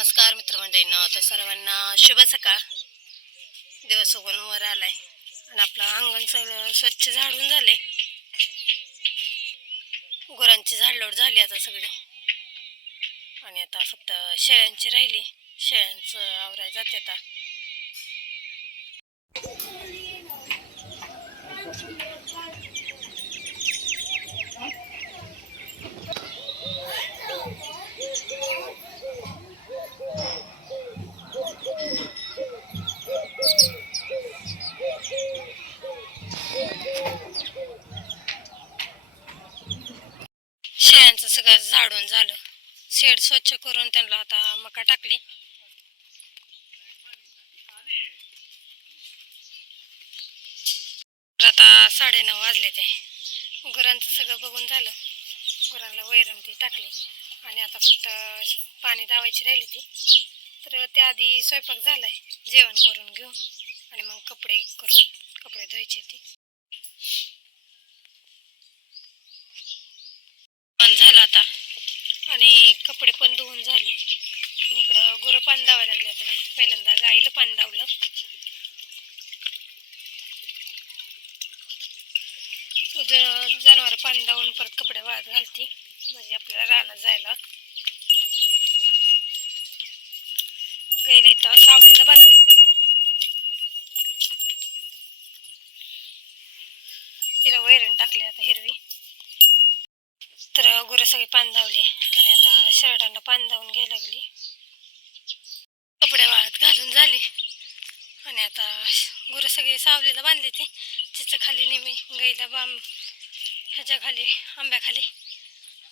नमस्कार मित्रमंडळीनं तर सर्वांना शुभ सकाळ. दिवस उगवून वर आलाय आणि आपलं अंगण सगळं स्वच्छ झाडून झाले गुरांची झाडलोड झाली आता सगळी. आणि आता फक्त शेळ्यांची राहिली. शेळ्यांचं आवराय जाते आता. सगळं झाडून झालं. शेड स्वच्छ करून त्यांना आता मका टाकली. तर आता साडेनऊ वाजले ते. गुरांचं सगळं बघून झालं. गुरांना वैरण ती टाकली. आणि आता फक्त पाणी दावायची राहिली ती. तर त्याआधी स्वयंपाक झालाय. जेवण करून घेऊन आणि मग कपडे करून कपडे धुवायचे ती पण झालं आता आणि कपडे पण धुवून झाले. इकडं गुरं पान दावायला लागले आता. पहिल्यांदा गाईला पाणी दावलं. जनावर पाणी दावून परत कपडे वाळत घालती. म्हणजे आपल्याला रानात जायला. गाईला इथं सावलीला बांधते. तिला वैरण टाकली आता हिरवी. तर गुरं सगळी पान धावले आणि आता शर्टांना पान धावून घ्यायला लागली. कपडे वाळत घालून झाली. आणि आता गुरं सगळी सावलीला बांधली ती. तिचं खाली नेहमी गाईला बाम ह्याच्या खाली आंब्याखाली.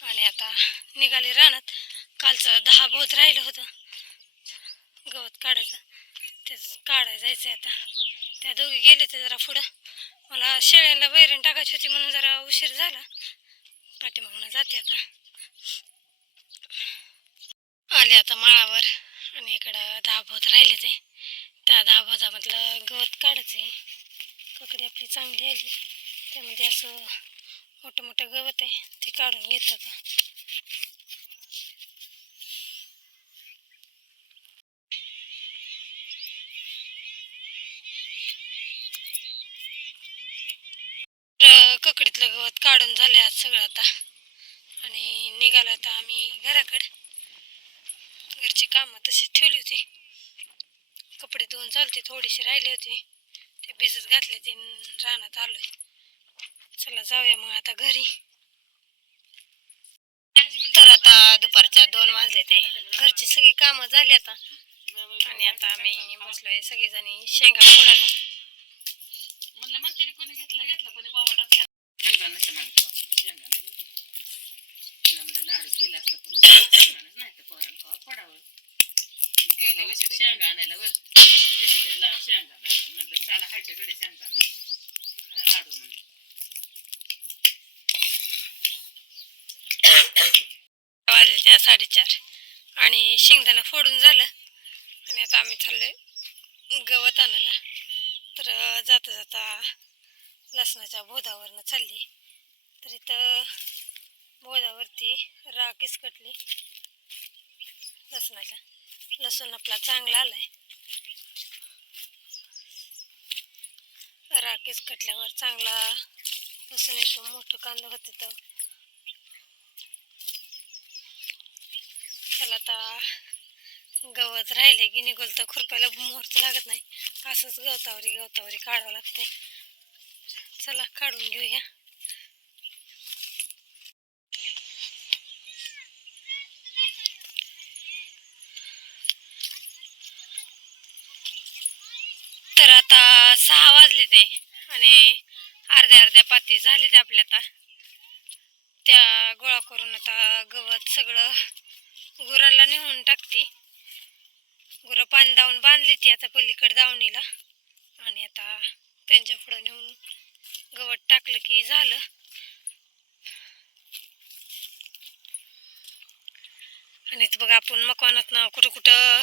आणि आता निघाली रानात. कालचं दहा बोध राहिलं होतं. गवत काढायचं. ते काढायला जायचं आता. त्या दोघी गेले ते जरा पुढं. मला शेळ्यांना वैरण टाकायची होती म्हणून जरा उशीर झाला. पाठीमागनं जाते आता. आले आता माळावर आणि इकडं दहा राहिले ते. त्या दहाभोजामधलं गवत काढायचं. आहे ककडी आपली चांगली आली. त्यामध्ये असं मोठं मोठं गवत आहे ते काढून घेतात तर ककडीतलं गवत काढून झालं आज सगळं आता. आणि निघालं आता आम्ही घराकडे. घरची कामं तशीच ठेवली होती. कपडे धुवून चालते थोडीशी राहिले होते. ते भिजत घातले ते रानात आलोय. चला जाऊया मग आता घरी. तर आता दुपारच्या दोन वाजले ते. घरची सगळी कामं झाली आता. आणि आता आम्ही बसलोय सगळेजणी शेंगा फोडायला. म्हणलं कोणी घेतलं घेतलं कोणी बाबा म्हणलं लाडू केला असता पण शेंगाणंच नाही तर पोरांना खावा पडावं गेले वर्षी शेंगा आणायला वर दिसलेला शेंगाणा शाला चला हायच्याकडे शेंगाणं लाडू म्हणलं. वाजले त्या साडेचार. आणि शेंगदाणा फोडून झालं. आणि आता आम्ही चाललोय गवत आणायला. तर जाता जाता लसणाच्या बोधावरनं चालली. तर इथं बोधावरती राख इसकटली लसणाच्या. लसूण आपला चांगला आलाय. केस कटल्यावर चांगला लसूण येतो मोठं कांदा होतं तर. त्याला आता गवत राहिले की निघोल तर खुरपायला मुहूर्त लागत नाही. असंच गवतावरी गवतावरी काढावं लागते चला काढून घेऊया. तर आता सहा वाजले ते आणि अर्ध्या अर्ध्या पाती झाले ते आपल्या आता. त्या गोळा करून आता गवत सगळं गुराला नेऊन टाकते. गुरं पाणी धावून बांधली ती आता पलीकडे दावणीला. आणि आता त्यांच्या पुढं नेऊन गवत टाकलं की झालं. आणि तर बघा आपण मकवानात ना कुठं कुठं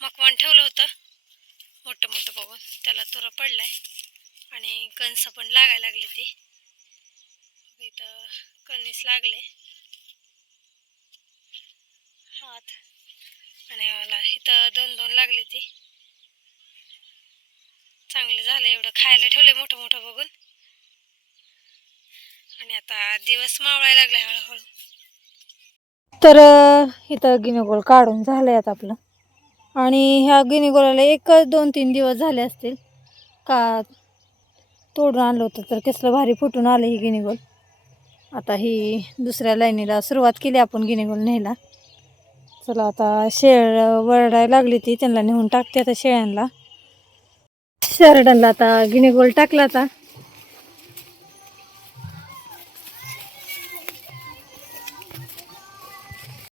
मकवान ठेवलं होतं. मोठं मोठं बघून त्याला तुरा पडलाय. आणि कणसं पण लागायला लागली ती. इथं कणीस लागले. हात. आणि मला इथं दोन दोन लागली ती. चांगलं झालं एवढं खायला ठेवलंय मोठं मोठं बघून. आणि आता दिवस मावळायला लागला हळूहळू. तर इथं गिनीगोल काढून झालंय आता आपलं. आणि ह्या गिनीगोलाला एकच दोन तीन दिवस झाले असतील. का तोडून आणलं होतं तर कसलं भारी फुटून आलं ही गिनीगोल आता ही दुसऱ्या लाईनीला सुरुवात केली आपण गिनीगोल न्यायला. चला आता शेळ वरडायला लागली ती त्यांना नेऊन टाकते आता शेळ्यांना. शेरडांना आता गिनीगोल टाकला आता.